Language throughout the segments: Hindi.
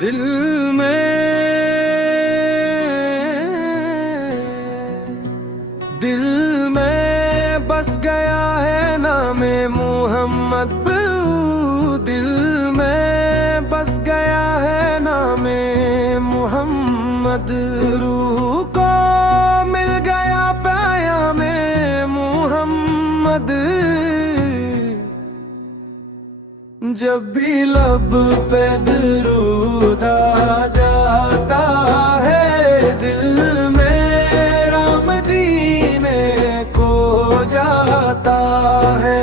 दिल में दिल में बस गया है नामे मोहम्मद। दिल में बस गया है नामे मोहम्मद। रूह को मिल गया पैगामे मोहम्मद। जब भी लब पे दरूद आ जाता है, दिल मेरा मदीने को जाता है।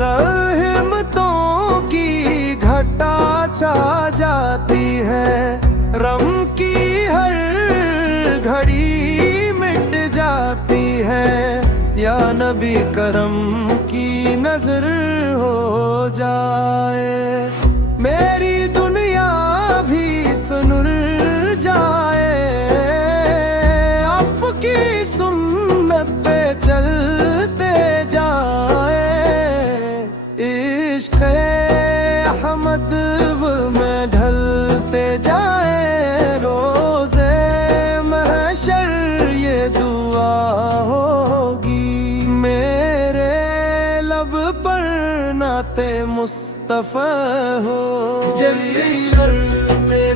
रहमतों की घटा छा जाती है, रम की हर घड़ी मिट जाती है। या नबी करम की नजर हो जाए, मेरी दुनिया भी सुनुर जाए। आपकी सुन्नत पे चलते जाए, इश्क़ अहमद में ढलते जाए। रोज़े महशर ये दुआ होगी, मेरे लब पर नाते मुस्तफ़ा हो। जलील में